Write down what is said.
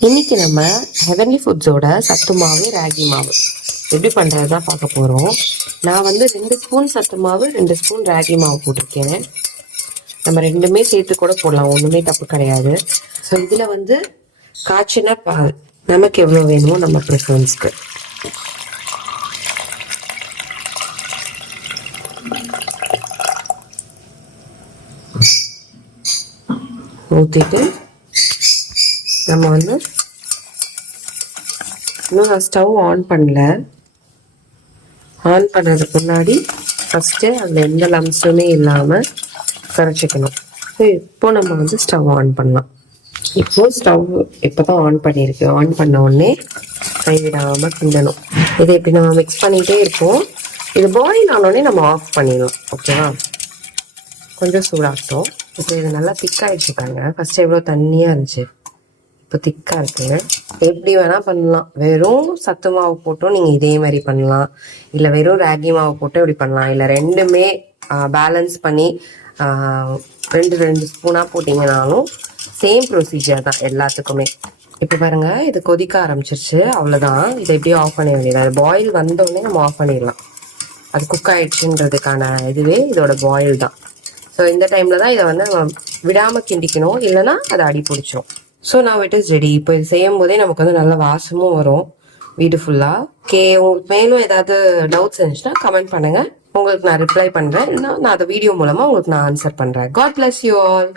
இன்னைக்கு நம்ம ஹெவன்லி ஃபுட்ஸோட சத்து மாவு ராகி மாவு எப்படி பண்ணுறது தான் பார்க்க போகிறோம். நான் வந்து 2 ஸ்பூன் சத்து மாவு 2 ஸ்பூன் ராகி மாவு போட்டிருக்கேன். நம்ம ரெண்டுமே சேர்த்து கூட போடலாம், ஒன்றுமே தப்பு கிடையாது. ஸோ இதில் வந்து காய்ச்சின பால் நமக்கு எவ்வளோ வேணுமோ நம்ம ப்ரிஃபரன்ஸ்க்கு ஊற்றிட்டு நம்ம வந்து இன்னும் நான் ஸ்டவ் ஆன் பண்ணல. ஆன் பண்ணதுக்கு முன்னாடி ஃபஸ்ட்டு அதில் எந்த லம்ஸுமே இல்லாமல் கரைச்சிக்கணும். ஸோ இப்போ நம்ம வந்து ஸ்டவ் ஆன் பண்ணலாம். இப்போது ஸ்டவ் இப்போ தான் ஆன் பண்ணியிருக்கு. ஆன் பண்ண உடனே கைவிடாமல் கிண்டணும். இதை இப்படி நம்ம மிக்ஸ் பண்ணிகிட்டே இருப்போம். இது பாயில் ஆனோடனே நம்ம ஆஃப் பண்ணிடலாம். ஓகேவா? கொஞ்சம் சூடாகட்டும். இப்போ இது நல்லா திக்காகிடுச்சு பாருங்க. ஃபஸ்ட்டு எவ்வளோ தண்ணியாக இருந்துச்சு, இப்போ திக்காக இருக்குது. எப்படி வேணால் பண்ணலாம். வெறும் சத்து மாவு போட்டும் நீங்கள் இதே மாதிரி பண்ணலாம், இல்லை வெறும் ராகி மாவு போட்டு இப்படி பண்ணலாம், இல்லை ரெண்டுமே பேலன்ஸ் பண்ணி 2 ஸ்பூனாக போட்டிங்கனாலும் சேம் ப்ரொசீஜர் தான் எல்லாத்துக்குமே. இப்போ பாருங்கள், இது கொதிக்க ஆரம்பிச்சிருச்சு. அவ்வளோதான். இதை எப்படியும் ஆஃப் பண்ண வேண்டியது. அது பாயில் வந்தோடனே நம்ம ஆஃப் பண்ணிடலாம். அது குக் ஆகிடுச்சுன்றதுக்கான இதுவே இதோட பாயில் தான். ஸோ இந்த டைமில் தான் இதை வந்து நம்ம விடாமல் கிண்டிக்கணும், இல்லைன்னா அதை அடி பிடிச்சிரும். ஸோ நான் இட் இஸ் ரெடி. இப்போ இது செய்யும் போதே நமக்கு வந்து நல்ல வாசமும் வரும் வீடு ஃபுல்லாக. உங்களுக்கு மேலும் ஏதாவது டவுட்ஸ் இருந்துச்சுன்னா கமெண்ட் பண்ணுங்கள். உங்களுக்கு நான் ரிப்ளை பண்ணுறேன். நான் அதை வீடியோ மூலமாக உங்களுக்கு நான் ஆன்சர் பண்ணுறேன். God bless you all.